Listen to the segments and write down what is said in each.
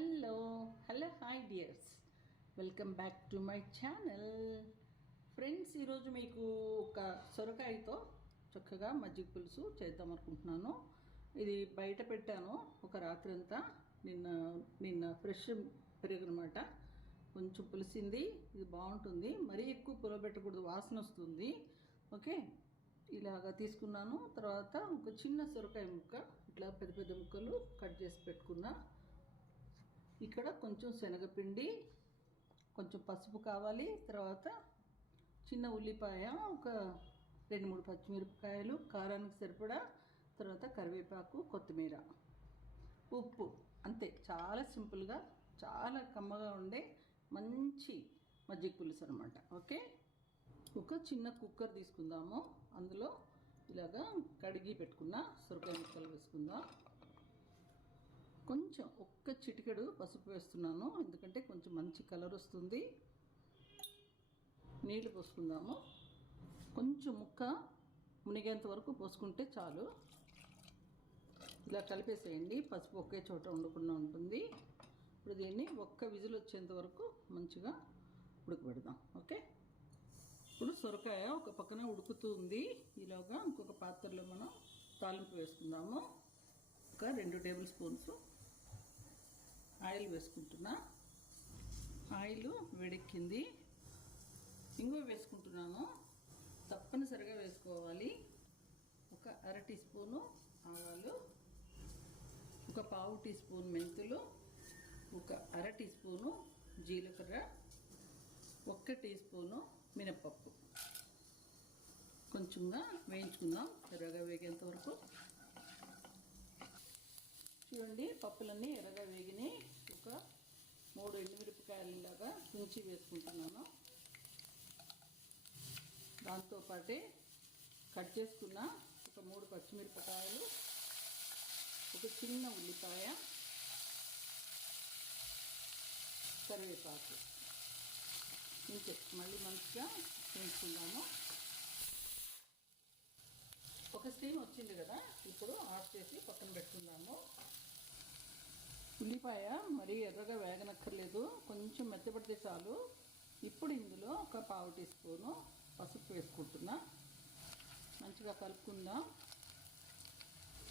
Hello hello hi dears welcome back to my channel friends ఈరోజు మీకు ఒక సొరకాయతో చక్కగా మజ్జిగ పులుసు చేద్దాం అనుకుంటున్నాను. ఇది బయట పెట్టాను ఒక రాత్రి అంతా నిన్న నిన్న ఫ్రెష్ పెరిగనమాట. కొంచెం పులిసింది ఇది బాగుంటుంది. మరీ ఎక్కువ పులబెట్టకూడదు వాసన వస్తుంది. ఓకే? ఇలాగా తీసుకున్నాను. తర్వాత ఒక చిన్న సొరకాయ ముక్క ఇట్లా పెద్ద పెద్ద ముక్కలు కట్ చేసి పెట్టుకున్నా. ఇక్కడ కొంచెం శనగపిండి కొంచెం పసుపు కావాలి తర్వాత చిన్న ఉల్లిపాయ ఒక రెండు మూడు పచ్చిమిరపకాయలు కారానికి సరిపడా తర్వాత కరివేపాకు కొత్తిమీర ఉప్పు అంతే. చాలా సింపుల్గా చాలా కమ్మగా ఉండే మంచి మజ్జిగ పులుసు అనమాట ఓకే? ఒక చిన్న కుక్కర్ తీసుకుందాము. అందులో ఇలాగా కడిగి పెట్టుకున్న సొరకాయ ముక్కలు వేసుకుందాం. కొంచెం ఒక్క చిటికెడు పసుపు వేస్తున్నాను. ఎందుకంటే కొంచెం మంచి కలర్ వస్తుంది. నీళ్ళు పోసుకుందాము. కొంచెం ముక్క మునిగేంత వరకు పోసుకుంటే చాలు. ఇలా కలిపేసేయండి. పసుపు ఒకే చోట ఉండకుండా ఉంటుంది. ఇప్పుడు దీన్ని ఒక్క విజిల్ వచ్చేంత వరకు మంచిగా ఉడకబెడదాం. ఓకే? ఇప్పుడు సొరకాయ ఒక పక్కన ఉడుకుతూ ఉంది. ఈలోగా ఇంకొక పాత్రలో మనం తాలింపు వేసుకుందాము. ఒక రెండు టేబుల్ స్పూన్స్ ఆయిల్ వేసుకుంటున్నా. ఆయిల్ వేడెక్కింది. ఇంగువ వేసుకుంటున్నాను. తప్పనిసరిగా వేసుకోవాలి. ఒక అర టీ స్పూను ఆవాలు ఒక పావు టీ స్పూన్ మెంతులు ఒక అర టీ స్పూను జీలకర్ర ఒక్క టీ స్పూను మినప్పప్పు కొంచెంగా వేయించుకుందాం. ఎర్రగా వేగేంత వరకు. చూడండి పప్పులన్నీ ఎర్రగా వేగినాయి. ఒక మూడు ఎండుమిరపకాయలలాగా తుంచి వేసుకుంటున్నాను. దాంతోపాటే కట్ చేసుకున్న ఒక మూడు పచ్చిమిరపకాయలు ఒక చిన్న ఉల్లిపాయ కరివేపాకు. ఇంతే మళ్ళీ మంచిగా పెంచుకుందాము ఒక స్టీమ్ వచ్చింది కదా ఇప్పుడు ఆఫ్ చేసి పక్కన పెట్టుకుందాము. ఉల్లిపాయ మరీ ఎర్రగా వేగనక్కర్లేదు. కొంచెం మెత్తపడితే చాలు. ఇప్పుడు ఇందులో ఒక పావు టీ స్పూను పసుపు వేసుకుంటున్నా. మంచిగా కలుపుకుందాం.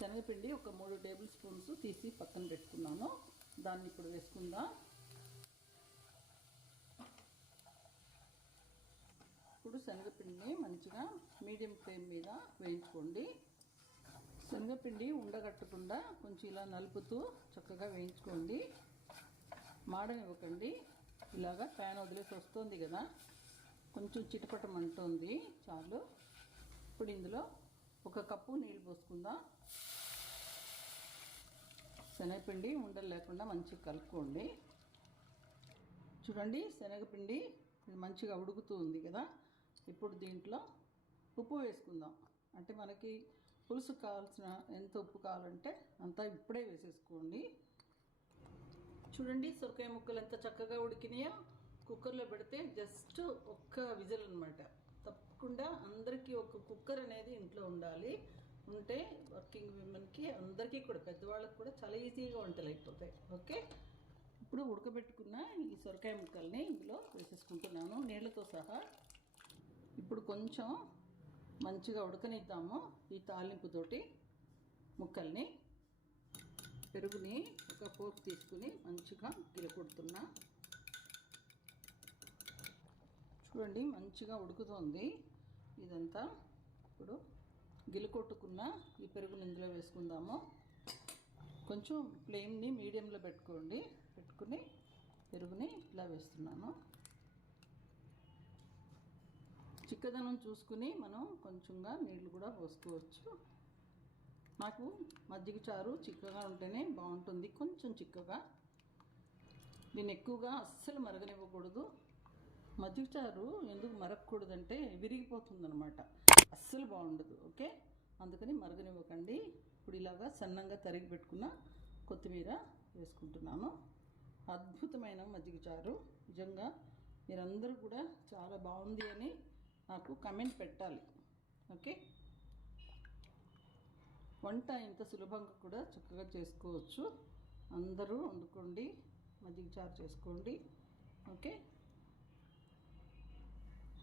శనగపిండి ఒక మూడు టేబుల్ స్పూన్స్ తీసి పక్కన పెట్టుకున్నాను. దాన్ని ఇప్పుడు వేసుకుందాం. ఇప్పుడు శనగపిండిని మంచిగా మీడియం ఫ్లేమ్ మీద వేయించుకోండి. శనగపిండి ఉండగట్టకుండా కొంచెం ఇలా నలుపుతూ చక్కగా వేయించుకోండి. మాడనివ్వకండి. ఇలాగా ప్యాన్ వదిలేసి వస్తుంది కదా. కొంచెం చిటపటం అంటుంది చాలు. ఇప్పుడు ఇందులో ఒక కప్పు నీళ్ళు పోసుకుందాం. శనగపిండి ఉండలు లేకుండా మంచిగా కలుపుకోండి. చూడండి శనగపిండి మంచిగా ఉడుకుతూ ఉంది కదా. ఇప్పుడు దీంట్లో ఉప్పు వేసుకుందాం. అంటే మనకి పులుసు కావాల్సిన ఎంత ఉప్పు కావాలంటే అంతా ఇప్పుడే వేసేసుకోండి. చూడండి సొరకాయ ముక్కలు ఎంత చక్కగా ఉడికినాయో కుక్కర్లో పెడితే జస్ట్ ఒక్క విజిల్ అనమాట తప్పకుండా అందరికీ ఒక కుక్కర్ అనేది ఇంట్లో ఉండాలి. ఉంటే వర్కింగ్ విమెన్కి అందరికీ కూడా పెద్దవాళ్ళకి కూడా చాలా ఈజీగా వంటలు అయిపోతాయి. ఓకే? ఇప్పుడు ఉడకబెట్టుకున్న ఈ సొరకాయ ముక్కల్ని ఇందులో వేసేసుకుంటున్నాను నీళ్ళతో సహా. ఇప్పుడు కొంచెం మంచిగా ఉడకనిద్దాము ఈ తాలింపుతోటి ముక్కల్ని. పెరుగుని ఒక ఫోర్క్ తీసుకుని మంచిగా గిలకొడుతున్నా చూడండి మంచిగా ఉడుకుతోంది. ఇదంతా ఇప్పుడు గిలకొట్టుకున్న ఈ పెరుగుని ఇందులో వేసుకుందాము. కొంచెం ఫ్లేమ్ని మీడియంలో పెట్టుకోండి. పెట్టుకుని పెరుగుని ఇలా వేస్తున్నాను. చిక్కదనం చూసుకుని మనం కొంచెంగా నీళ్ళు కూడా పోసుకోవచ్చు. నాకు మజ్జిగ చారు చిక్కగా ఉంటేనే బాగుంటుంది. కొంచెం చిక్కగా. దీన్ని ఎక్కువగా అస్సలు మరగనివ్వకూడదు. మజ్జిగ చారు ఎందుకు మరగకూడదంటే విరిగిపోతుంది అనమాట అస్సలు బాగుండదు ఓకే? అందుకని మరగనివ్వకండి. ఇప్పుడు ఇలాగా సన్నంగా తరిగి పెట్టుకున్న కొత్తిమీర వేసుకుంటున్నాను. అద్భుతమైన మజ్జిగ చారు. నిజంగా మీరందరూ కూడా చాలా బాగుంది అని నాకు కమెంట్ పెట్టాలి. ఓకే వంట ఇంత సులభంగా కూడా చక్కగా చేసుకోవచ్చు. అందరూ వండుకోండి మజ్జిగ చారు చేసుకోండి. ఓకే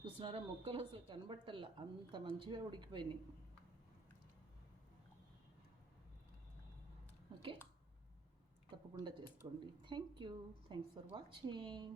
చూస్తున్నారా? ముక్కలు అసలు కనబట్టల్లా అంత మంచిగా ఉడికిపోయినాయి. ఓకే తప్పకుండా చేసుకోండి. Thank you thanks for watching